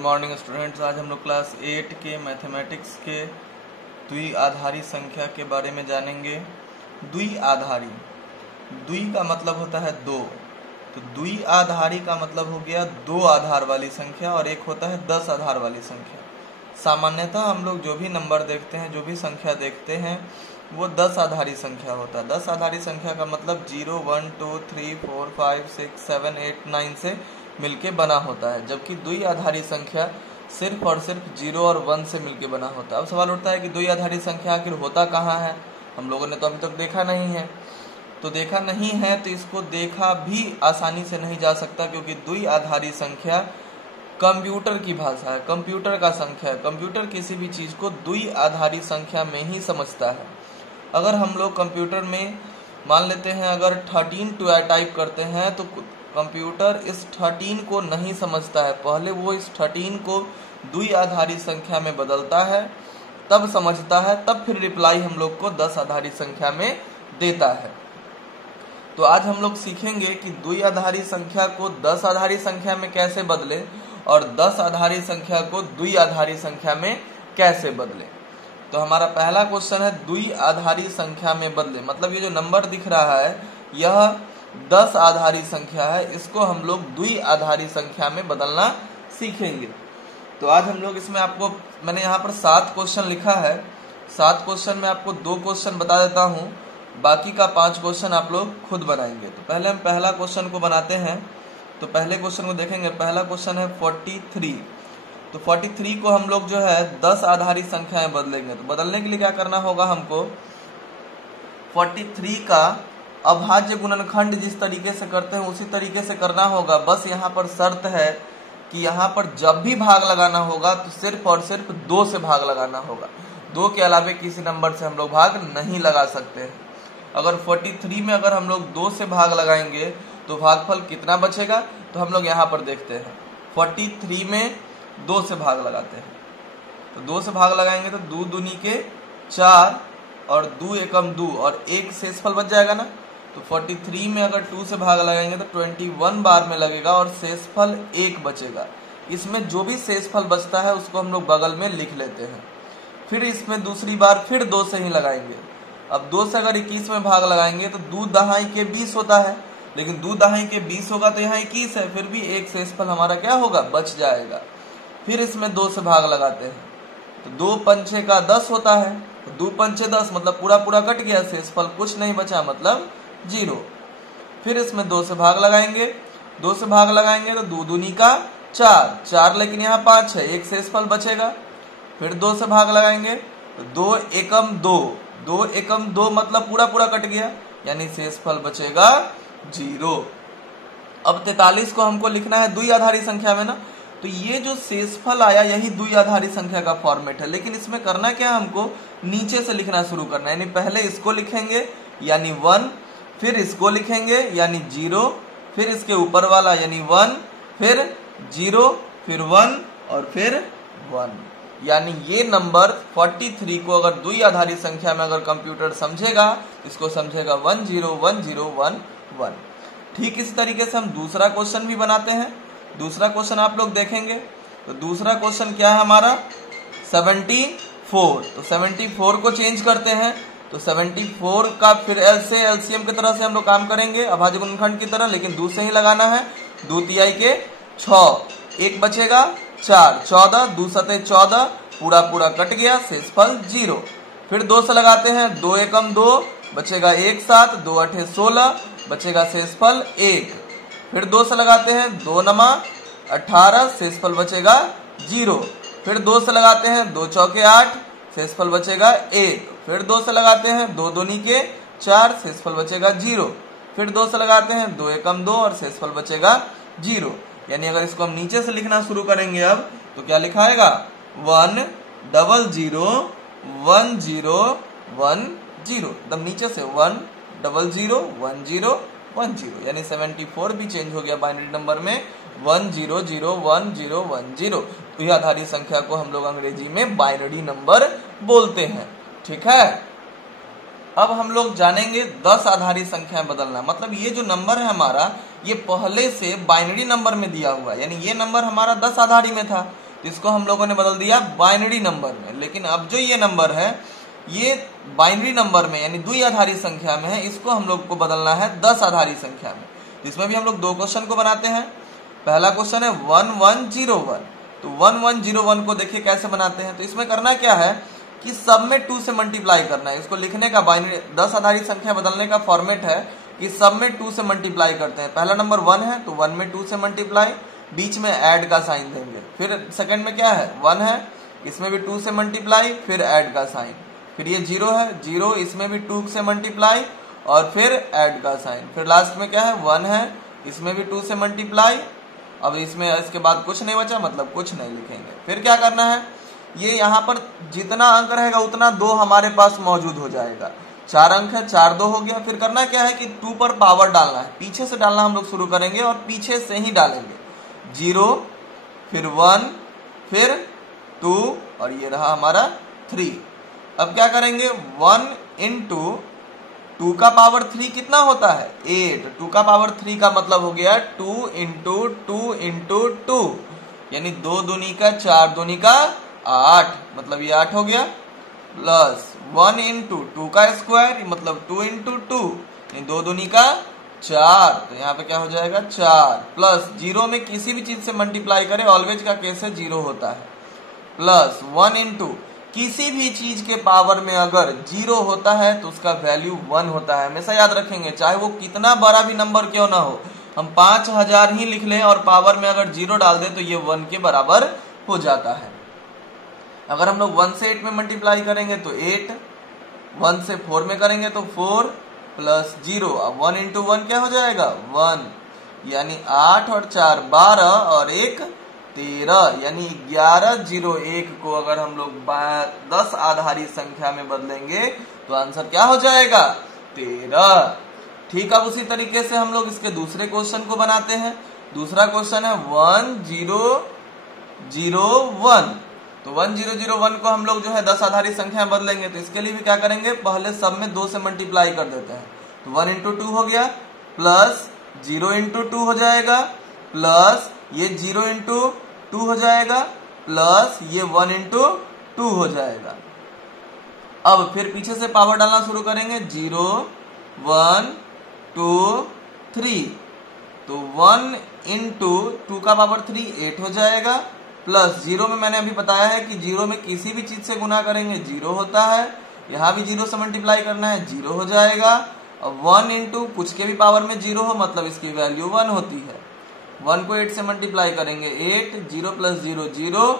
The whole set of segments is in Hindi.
Morning students. आज हम लोग क्लास 8 के मैथमेटिक्स के द्विआधारी संख्या के बारे में जानेंगे। द्विआधारी, द्वि का मतलब होता है दो, तो द्विआधारी का मतलब हो गया दो आधार वाली संख्या, और एक होता है 10 आधार वाली संख्या। सामान्यतः हम लोग जो भी नंबर देखते हैं, जो भी संख्या देखते हैं, वो 10 आधारी संख्या होता है। 10 आधारी संख्या का मतलब 0, 1, 2, 3, 4, 5, 6, 7, 8, 9 से मिलके बना होता है, जबकि द्विआधारी संख्या सिर्फ और सिर्फ 0 और 1 से मिलके बना होता है। अब सवाल उठता है कि द्विआधारी संख्या आखिर होता कहाँ है? हम लोगों ने तो अभी तक देखा नहीं है। तो देखा नहीं है तो इसको देखा भी आसानी से नहीं जा सकता, क्योंकि द्विआधारी संख्या कंप्यूटर की भाषा है, कंप्यूटर का संख्या है। कंप्यूटर किसी भी चीज को द्विआधारी संख्या में ही समझता है। अगर हम लोग कंप्यूटर में मान लेते हैं अगर 13 टाइप करते हैं, तो कंप्यूटर इस 13 को नहीं समझता है। पहले वो इस 13 को द्विआधारी संख्या में बदलता है, तब समझता है, तब फिर रिप्लाई हम लोग को 10 आधारी संख्या में देता है। तो आज हम लोग सीखेंगे कि द्विआधारी संख्या को 10 आधारी संख्या में कैसे बदले और 10 आधारी संख्या को द्विआधारी संख्या में कैसे बदले। तो हमारा पहला क्वेश्चन है द्विआधारी संख्या में बदले, मतलब ये जो नंबर दिख रहा है यह 10 आधारी संख्या है, इसको हम लोग द्विआधारी संख्या में बदलना सीखेंगे। तो आज हम लोग इसमें आपको मैंने यहाँ पर 7 क्वेश्चन लिखा है। 7 क्वेश्चन में आपको 2 क्वेश्चन बता देता हूँ, बाकी का 5 क्वेश्चन आप लोग खुद बनाएंगे। तो पहले हम पहला क्वेश्चन को बनाते हैं। तो पहले क्वेश्चन को देखेंगे। पहला क्वेश्चन है 43। तो 43 को हम लोग जो है 10 आधारी संख्या में बदलेंगे। तो बदलने के लिए क्या करना होगा हमको, 43 का अभाज्य गुणनखंड जिस तरीके से करते हैं उसी तरीके से करना होगा। बस यहाँ पर शर्त है कि यहाँ पर जब भी भाग लगाना होगा तो सिर्फ और सिर्फ 2 से भाग लगाना होगा। 2 के अलावे किसी नंबर से हम लोग भाग नहीं लगा सकते हैं। अगर 43 में अगर हम लोग 2 से भाग लगाएंगे तो भागफल कितना बचेगा, तो हम लोग यहाँ पर देखते हैं। 43 में 2 से भाग लगाते हैं, तो 2 से भाग लगाएंगे तो 2 दूनी के 4 और 2 एकम 2 और 1 शेषफल बच जाएगा ना। तो 43 में अगर 2 से भाग लगाएंगे तो 21 बार में लगेगा और शेषफल 1 बचेगा। इसमें जो भी शेषफल बचता है उसको हम लोग बगल में लिख लेते हैं। फिर इसमें दूसरी बार फिर 2 से ही लगाएंगे। अब 2 से अगर 21 में भाग लगाएंगे तो 2 दहाई के 20 होता है, लेकिन 2 दहाई के 20 होगा तो यहाँ 21 है, फिर भी 1 शेषफल हमारा क्या होगा, बच जाएगा। फिर इसमें 2 से भाग लगाते हैं तो 2 पंचे का 10 होता है, तो 2 पंचे 10 मतलब पूरा पूरा कट गया, शेषफल कुछ नहीं बचा, मतलब 0। फिर इसमें 2 से भाग लगाएंगे। 2 से भाग लगाएंगे तो 2 दूनी का 4, लेकिन यहाँ 5 है, 1 शेषफल बचेगा। फिर 2 से भाग लगाएंगे तो 2 एकम 2 मतलब पूरा पूरा कट गया, यानी शेषफल बचेगा 0। अब 43 को हमको लिखना है द्विआधारी संख्या में ना, तो ये जो शेषफल आया यही द्विआधारी संख्या का फॉर्मेट है। लेकिन इसमें करना क्या, हमको नीचे से लिखना शुरू करना है। यानी पहले इसको लिखेंगे यानी 1, फिर इसको लिखेंगे यानी 0, फिर इसके ऊपर वाला यानी 1, फिर 0, फिर 1 और फिर 1। यानी ये नंबर 43 को अगर द्विआधारी संख्या में अगर कंप्यूटर समझेगा, इसको समझेगा 1 0 1 0 1 1। ठीक इसी तरीके से हम दूसरा क्वेश्चन भी बनाते हैं। दूसरा क्वेश्चन आप लोग देखेंगे। तो दूसरा क्वेश्चन क्या है हमारा, 74। तो 74 को चेंज करते हैं। तो 74 का फिर एलसीएम की तरह से हम लोग काम करेंगे, अभाज्य गुणनखंड की तरह, लेकिन 2 से ही लगाना है। 2 तिहाई के 6, 1 बचेगा 4, 14, 2 सते 14, पूरा पूरा कट गया, शेषफल 0। फिर 2 से लगाते हैं, 2 एकम 2 बचेगा 1 7, 2 8 16 बचेगा शेषफल 1। फिर 2 से लगाते हैं, 2 नमा 18, शेषफल बचेगा 0। फिर 2 से लगाते हैं, 2 चौके 8, शेषफल बचेगा 1। फिर 2 से लगाते हैं, 2 दूनी के 4, शेषफल बचेगा 0। फिर 2 से लगाते हैं, 2 एकम 2 और शेषफल बचेगा 0। यानी अगर इसको हम नीचे से लिखना शुरू करेंगे अब तो क्या लिखाएगा, 1 0 0 1 0 1 0, एकदम नीचे से 1 0 0 1 0 1 0। यानी 74 भी चेंज हो गया बाइनरी नंबर में 1 0 0 1 0 1 0। द्विआधारी संख्या को हम लोग अंग्रेजी में बाइनरी नंबर बोलते हैं। ठीक है। अब हम लोग जानेंगे 10 आधारी संख्या बदलना। मतलब ये जो नंबर है हमारा, ये पहले से बाइनरी नंबर में दिया हुआ है, यानी ये नंबर हमारा 10 आधारी में था, तो इसको हम लोगों ने बदल दिया बाइनरी नंबर में। लेकिन अब जो ये नंबर है ये बाइनरी नंबर में यानी द्विआधारी संख्या में है, इसको हम लोग को बदलना है 10 आधारी संख्या में। इसमें भी हम लोग दो क्वेश्चन को बनाते हैं। पहला क्वेश्चन है 1101। तो 1101 को देखिए कैसे बनाते हैं। तो इसमें करना क्या है कि सब में 2 से मल्टीप्लाई करना है। इसको लिखने का बाइनरी 10 आधारी संख्या बदलने का फॉर्मेट है कि सब में 2 से मल्टीप्लाई करते हैं। पहला नंबर 1 है तो 1 में 2 से मल्टीप्लाई, बीच में ऐड का साइन देंगे। फिर सेकंड में क्या है 1 है, इसमें भी 2 से मल्टीप्लाई, फिर ऐड का साइन। फिर ये 0 है, 0 इसमें भी 2 से मल्टीप्लाई और फिर ऐड का साइन। फिर लास्ट में क्या है 1 है, इसमें भी 2 से मल्टीप्लाई। अब इसमें इसके बाद कुछ नहीं बचा, मतलब कुछ नहीं लिखेंगे। फिर क्या करना है, ये यहाँ पर जितना अंक रहेगा उतना 2 हमारे पास मौजूद हो जाएगा। 4 अंक है, 4 2 हो गया। फिर करना क्या है कि 2 पर पावर डालना है, पीछे से डालना हम लोग शुरू करेंगे और पीछे से ही डालेंगे। 0 फिर 1 फिर 2 और ये रहा हमारा 3। अब क्या करेंगे 1 इंटू 2 का पावर 3 कितना होता है 8। 2 का पावर 3 का मतलब हो गया 2 इंटू 2 इंटू 2 यानी 2 दूनी का 4 दूनी का 8, मतलब ये 8 हो गया। प्लस 1 इंटू 2 का स्क्वायर मतलब 2 इंटू 2 यानी 2 दूनी का 4, तो यहाँ पे क्या हो जाएगा 4। प्लस 0 में किसी भी चीज से मल्टीप्लाई करें, ऑलवेज का केस है 0 होता है। प्लस 1 इंटू किसी भी चीज के पावर में अगर 0 होता है तो उसका वैल्यू 1 होता है। हमेशा याद रखेंगे, चाहे वो कितना बड़ा भी नंबर क्यों ना हो, हम 5000 ही लिख लें और पावर में अगर 0 डाल दें तो ये 1 के बराबर हो जाता है। अगर हम लोग 1 से 8 में मल्टीप्लाई करेंगे तो 8, 1 से 4 में करेंगे तो 4 प्लस 0। अब 1 इंटू 1 क्या हो जाएगा 1, यानी 8 और 4 12 और 1 13 यानी 1101 को अगर हम लोग 10 आधारी संख्या में बदलेंगे तो आंसर क्या हो जाएगा 13। ठीक, अब उसी तरीके से हम लोग इसके दूसरे क्वेश्चन को बनाते हैं। दूसरा क्वेश्चन है 1001। तो 1001 को हम लोग जो है 10 आधारी संख्या में बदलेंगे। तो इसके लिए भी क्या करेंगे, पहले सब में 2 से मल्टीप्लाई कर देते हैं। तो 1 इंटू 2 हो गया, प्लस 0 इंटू 2 हो जाएगा, प्लस ये 0 इंटू 2 हो जाएगा, प्लस ये 1 इंटू 2 हो जाएगा। अब फिर पीछे से पावर डालना शुरू करेंगे 0 1 2 3। तो 1 इंटू 2 का पावर 3 8 हो जाएगा। प्लस 0 में मैंने अभी बताया है कि 0 में किसी भी चीज से गुना करेंगे 0 होता है। यहाँ भी 0 से मल्टीप्लाई करना है 0 हो जाएगा। अब 1 इंटू कुछ के भी पावर में 0 हो मतलब इसकी वैल्यू 1 होती है। 1 को 8 से मल्टीप्लाई करेंगे 8, 0 प्लस 0 0,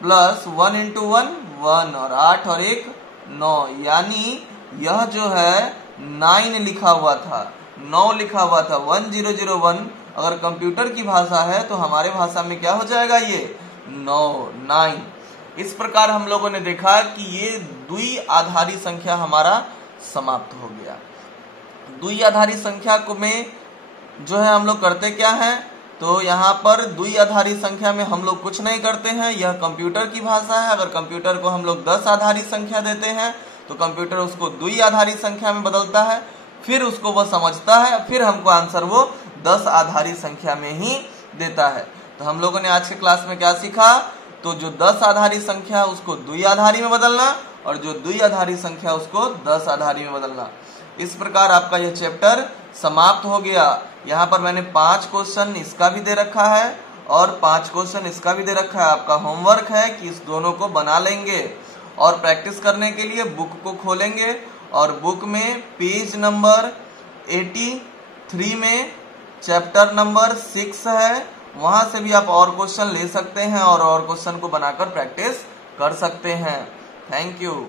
प्लस 1 इंटू 1 1 और 8 और 1 9, यानी यह जो है 9 लिखा हुआ था, 9 लिखा हुआ था। 1001 अगर कंप्यूटर की भाषा है तो हमारे भाषा में क्या हो जाएगा ये 9। इस प्रकार हम लोगों ने देखा कि ये द्विआधारी संख्या हमारा समाप्त हो गया। द्विआधारी संख्या को में जो है हम लोग करते क्या है, तो यहाँ पर द्विआधारी संख्या में हम लोग कुछ नहीं करते हैं, यह कंप्यूटर की भाषा है। अगर कंप्यूटर को हम लोग 10 आधारी संख्या देते हैं तो कंप्यूटर उसको द्विआधारी संख्या में बदलता है, फिर उसको वो समझता है, फिर हमको आंसर वो 10 आधारी संख्या में ही देता है। तो हम लोगों ने आज के क्लास में क्या सीखा, तो जो 10 आधारी संख्या उसको द्विआधारी में बदलना और जो द्विआधारी संख्या उसको 10 आधारी में बदलना। इस प्रकार आपका यह चैप्टर समाप्त हो गया। यहाँ पर मैंने 5 क्वेश्चन इसका भी दे रखा है और 5 क्वेश्चन इसका भी दे रखा है। आपका होमवर्क है कि इस दोनों को बना लेंगे और प्रैक्टिस करने के लिए बुक को खोलेंगे और बुक में पेज नंबर 83 में चैप्टर नंबर 6 है, वहां से भी आप और क्वेश्चन ले सकते हैं और क्वेश्चन को बनाकर प्रैक्टिस कर सकते हैं। Thank you.